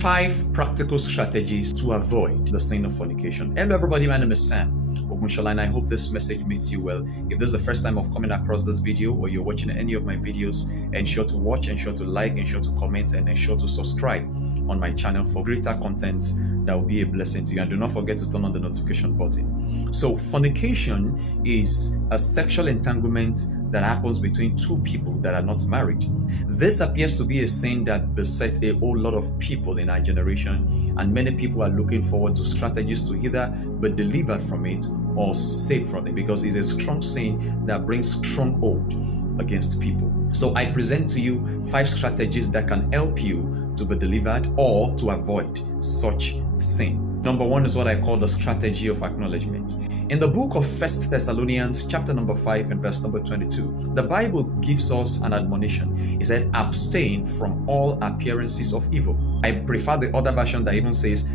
5 practical strategies to avoid the sin of fornication. Hello everybody, my name is Sam Ogunshola, and I hope this message meets you well. If this is the first time of coming across this video, or you're watching any of my videos, ensure to watch, ensure to like, ensure to comment, and ensure to subscribe on my channel for greater contents that will be a blessing to you. And do not forget to turn on the notification button. So fornication is a sexual entanglement that happens between two people that are not married. This appears to be a sin that besets a whole lot of people in our generation, and many people are looking forward to strategies to either be delivered from it or saved from it, because it's a strong sin that brings stronghold against people. So I present to you 5 strategies that can help you to be delivered or to avoid such sin. Number 1 is what I call the strategy of acknowledgement. In the book of 1 Thessalonians chapter number 5 and verse number 22, the Bible gives us an admonition. It said, abstain from all appearances of evil. I prefer the other version that even says,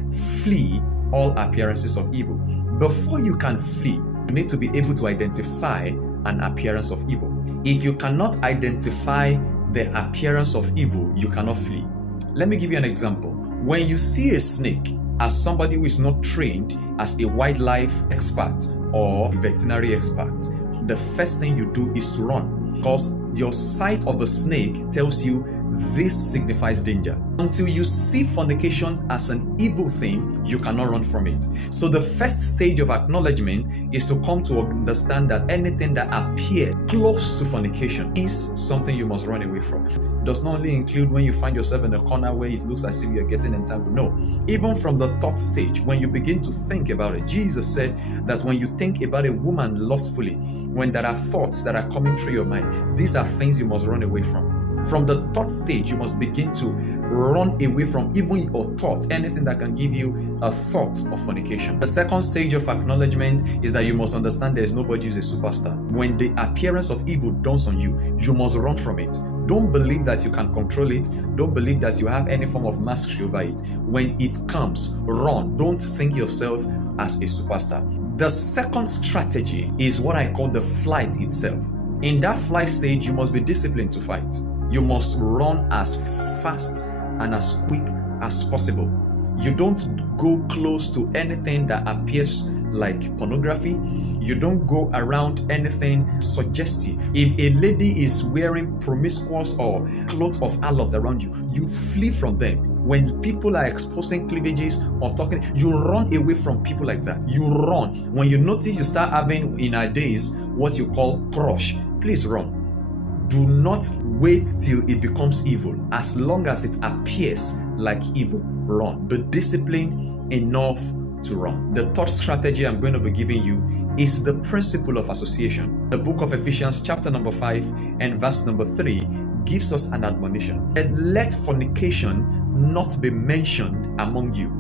flee all appearances of evil. Before you can flee, you need to be able to identify an appearance of evil. If you cannot identify the appearance of evil, you cannot flee. Let me give you an example. When you see a snake, as somebody who is not trained as a wildlife expert or veterinary expert, the first thing you do is to run, because your sight of a snake tells you this signifies danger. Until you see fornication as an evil thing, you cannot run from it. So the first stage of acknowledgement is to come to understand that anything that appears close to fornication is something you must run away from. It does not only include when you find yourself in a corner where it looks as if you're getting entangled. No, even from the thought stage, when you begin to think about it. Jesus said that when you think about a woman lustfully, when there are thoughts that are coming through your mind, these are things you must run away from. From the thought stage, you must begin to run away from even your thought, anything that can give you a thought of fornication. The second stage of acknowledgement is that you must understand there is nobody who's a superstar. When the appearance of evil dawns on you, you must run from it. Don't believe that you can control it. Don't believe that you have any form of mastery over it. When it comes, run. Don't think yourself as a superstar. The second strategy is what I call the flight itself. In that flight stage, you must be disciplined to fight. You must run as fast and as quick as possible. You don't go close to anything that appears like pornography. You don't go around anything suggestive. If a lady is wearing promiscuous or clothes of harlot around you, you flee from them. When people are exposing cleavages or talking, you run away from people like that. You run. When you notice you start having in our days what you call crush, please run. Do not wait till it becomes evil. As long as it appears like evil, run. Be disciplined enough to run. The third strategy I'm going to be giving you is the principle of association. The book of Ephesians chapter number 5 and verse number 3 gives us an admonition. And let fornication not be mentioned among you.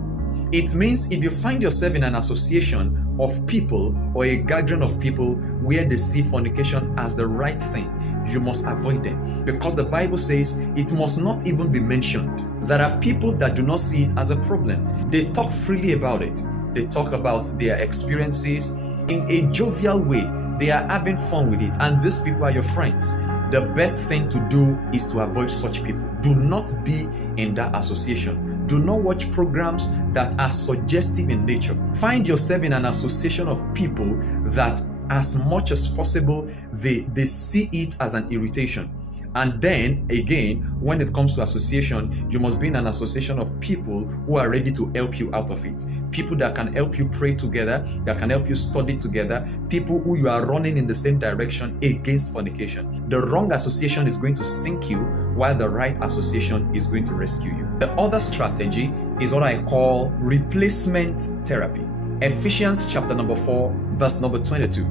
It means if you find yourself in an association of people or a gathering of people where they see fornication as the right thing, you must avoid them, because the Bible says it must not even be mentioned. There are people that do not see it as a problem. They talk freely about it. They talk about their experiences in a jovial way. They are having fun with it, and these people are your friends. The best thing to do is to avoid such people. Do not be in that association. Do not watch programs that are suggestive in nature. Find yourself in an association of people that, as much as possible, they see it as an irritation. And then again, when it comes to association, you must be in an association of people who are ready to help you out of it. People that can help you pray together, that can help you study together, people who you are running in the same direction against fornication. The wrong association is going to sink you, while the right association is going to rescue you. The other strategy is what I call replacement therapy. Ephesians chapter number 4, verse number 22.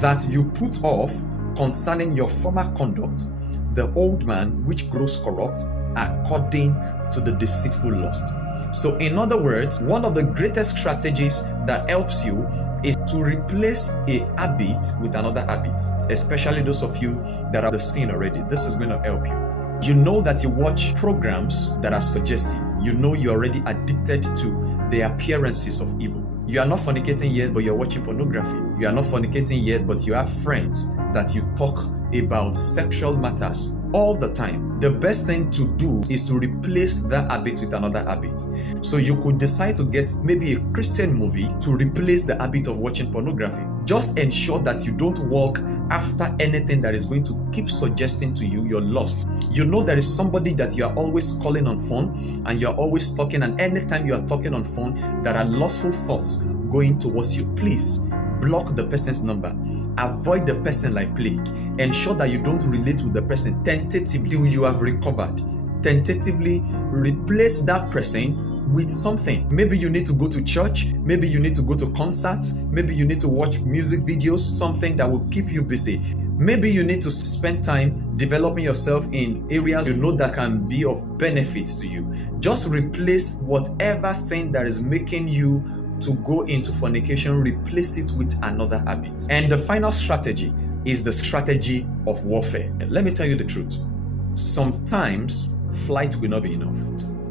That you put off concerning your former conduct the old man which grows corrupt according to the deceitful lust. So in other words, one of the greatest strategies that helps you is to replace a habit with another habit, especially those of you that have the sin already. This is going to help you. You know that you watch programs that are suggestive. You know you're already addicted to the appearances of evil. You are not fornicating yet, but you're watching pornography. You are not fornicating yet, but you have friends that you talk about sexual matters all the time. the best thing to do is to replace that habit with another habit. So you could decide to get maybe a Christian movie to replace the habit of watching pornography. Just ensure that you don't walk after anything that is going to keep suggesting to you you're lost. You know there is somebody that you are always calling on phone and you're always talking, and anytime you are talking on phone, there are lustful thoughts going towards you. Please block the person's number. Avoid the person like plague. Ensure that you don't relate with the person tentatively till you have recovered. Tentatively replace that person with something. Maybe you need to go to church, maybe you need to go to concerts, maybe you need to watch music videos, something that will keep you busy. Maybe you need to spend time developing yourself in areas you know that can be of benefit to you. Just replace whatever thing that is making you to go into fornication, replace it with another habit. And the final strategy is the strategy of warfare. Let me tell you the truth. Sometimes flight will not be enough.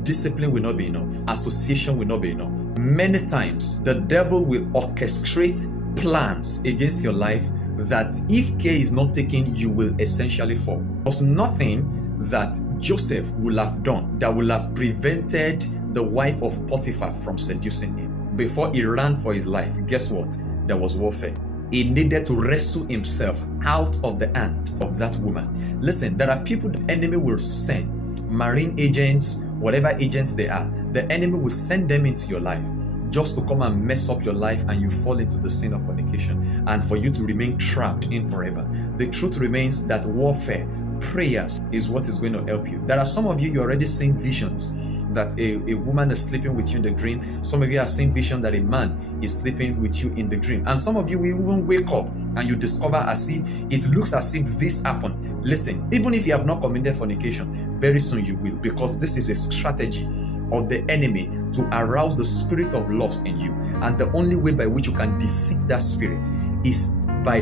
Discipline will not be enough. Association will not be enough. Many times, the devil will orchestrate plans against your life that if care is not taken, you will essentially fall. There's nothing that Joseph will have done that will have prevented the wife of Potiphar from seducing him. Before he ran for his life, guess what? There was warfare. He needed to wrestle himself out of the hand of that woman. Listen, there are people the enemy will send, marine agents, whatever agents they are, the enemy will send them into your life just to come and mess up your life, and you fall into the sin of fornication, and for you to remain trapped in forever. The truth remains that warfare, prayers, is what is going to help you. There are some of you, you're already seeing visions that a woman is sleeping with you in the dream. Some of you are seeing vision that a man is sleeping with you in the dream. And some of you will even wake up and you discover as if it looks as if this happened. Listen, even if you have not committed fornication, very soon you will, because this is a strategy of the enemy to arouse the spirit of lust in you. And the only way by which you can defeat that spirit is by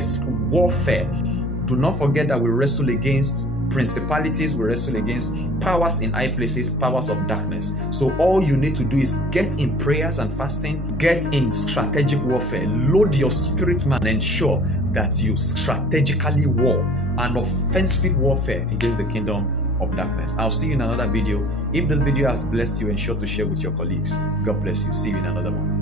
warfare. Do not forget that we wrestle against principalities, we wrestle against powers in high places, powers of darkness. So all you need to do is get in prayers and fasting, get in strategic warfare, load your spirit man, ensure that you strategically war an offensive warfare against the kingdom of darkness. I'll see you in another video. If this video has blessed you, ensure to share with your colleagues. God bless you. See you in another one.